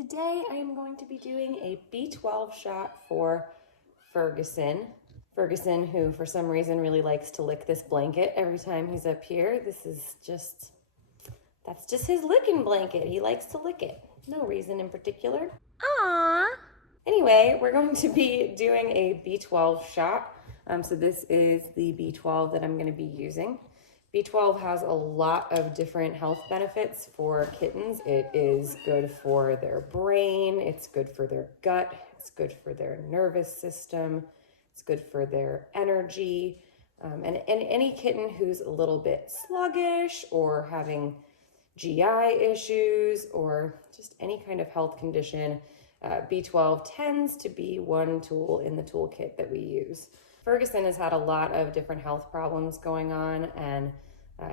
Today I am going to be doing a B12 shot for Ferguson. Ferguson, who for some reason really likes to lick this blanket every time he's up here. That's just his licking blanket. He likes to lick it. No reason in particular. Aww. Anyway, we're going to be doing a B12 shot. So this is the B12 that I'm going to be using. B12 has a lot of different health benefits for kittens. It is good for their brain, it's good for their gut, it's good for their nervous system, it's good for their energy. And any kitten who's a little bit sluggish or having GI issues or just any kind of health condition, B12 tends to be one tool in the toolkit that we use. Ferguson has had a lot of different health problems going on, and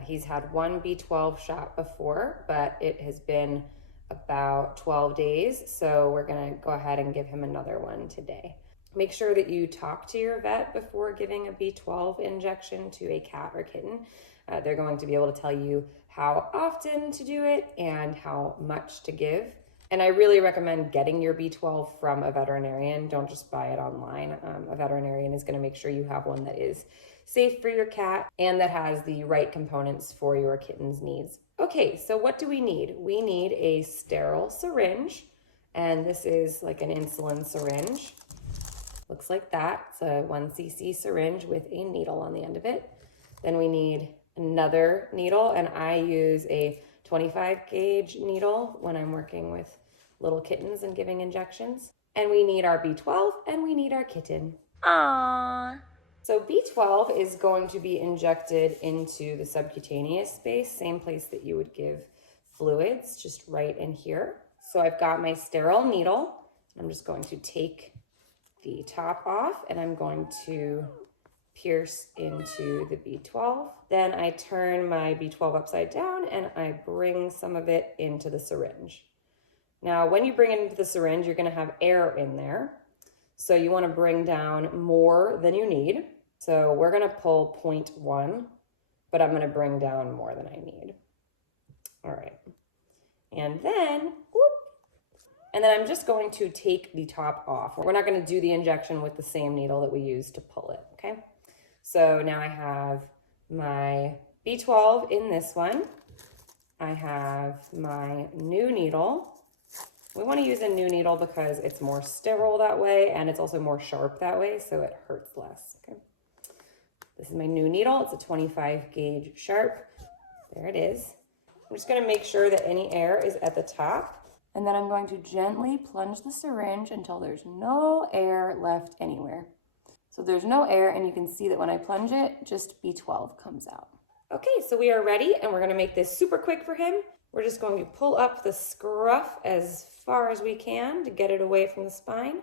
he's had one B12 shot before, but it has been about 12 days, so we're gonna go ahead and give him another one today. Make sure that you talk to your vet before giving a B12 injection to a cat or kitten. They're going to be able to tell you how often to do it and how much to give. And I really recommend getting your B12 from a veterinarian. Don't just buy it online. A veterinarian is going to make sure you have one that is safe for your cat and that has the right components for your kitten's needs. Okay, so what do we need? We need a sterile syringe, and this is like an insulin syringe. Looks like that. It's a 1 cc syringe with a needle on the end of it. Then we need another needle, and I use a 25 gauge needle when I'm working with little kittens and giving injections. And we need our B12 and we need our kitten. Aww. So B12 is going to be injected into the subcutaneous space, same place that you would give fluids, just right in here. So I've got my sterile needle. I'm just going to take the top off and I'm going to pierce into the B12. Then I turn my B12 upside down and I bring some of it into the syringe. Now, when you bring it into the syringe, you're gonna have air in there. So you wanna bring down more than you need. So we're gonna pull 0.1, but I'm gonna bring down more than I need. All right, and then, whoop, and then I'm just going to take the top off. We're not gonna do the injection with the same needle that we used to pull it, okay? So now I have my B12 in this one. I have my new needle. We want to use a new needle because it's more sterile that way and it's also more sharp that way, so it hurts less. Okay. This is my new needle. It's a 25 gauge sharp. There it is. I'm just going to make sure that any air is at the top. And then I'm going to gently plunge the syringe until there's no air left anywhere. So there's no air, and you can see that when I plunge it, just B12 comes out. Okay, so we are ready, and we're gonna make this super quick for him. We're just going to pull up the scruff as far as we can to get it away from the spine.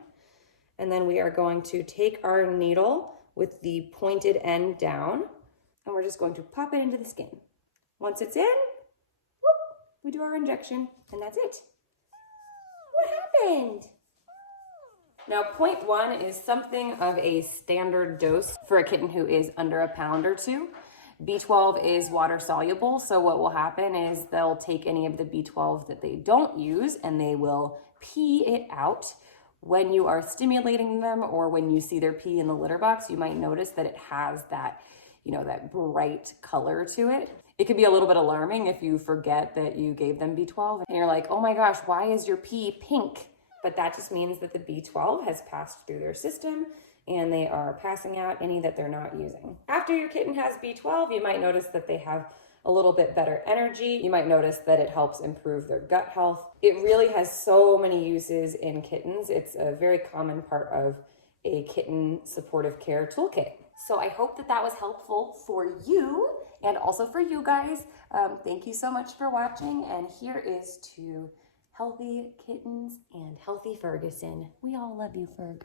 And then we are going to take our needle with the pointed end down, and we're just going to pop it into the skin. Once it's in, whoop, we do our injection, and that's it. What happened? Now, 0.1 is something of a standard dose for a kitten who is under a pound or two. B12 is water soluble, so what will happen is they'll take any of the B12 that they don't use and they will pee it out. When you are stimulating them or when you see their pee in the litter box, you might notice that it has that, that bright color to it. It could be a little bit alarming if you forget that you gave them B12 and you're like, oh my gosh, why is your pee pink? But that just means that the B12 has passed through their system and they are passing out any that they're not using. After your kitten has B12, you might notice that they have a little bit better energy. You might notice that it helps improve their gut health. It really has so many uses in kittens. It's a very common part of a kitten supportive care toolkit. So I hope that was helpful for you and also for you guys. Thank you so much for watching, and here is to healthy kittens and healthy Ferguson. We all love you, Ferg.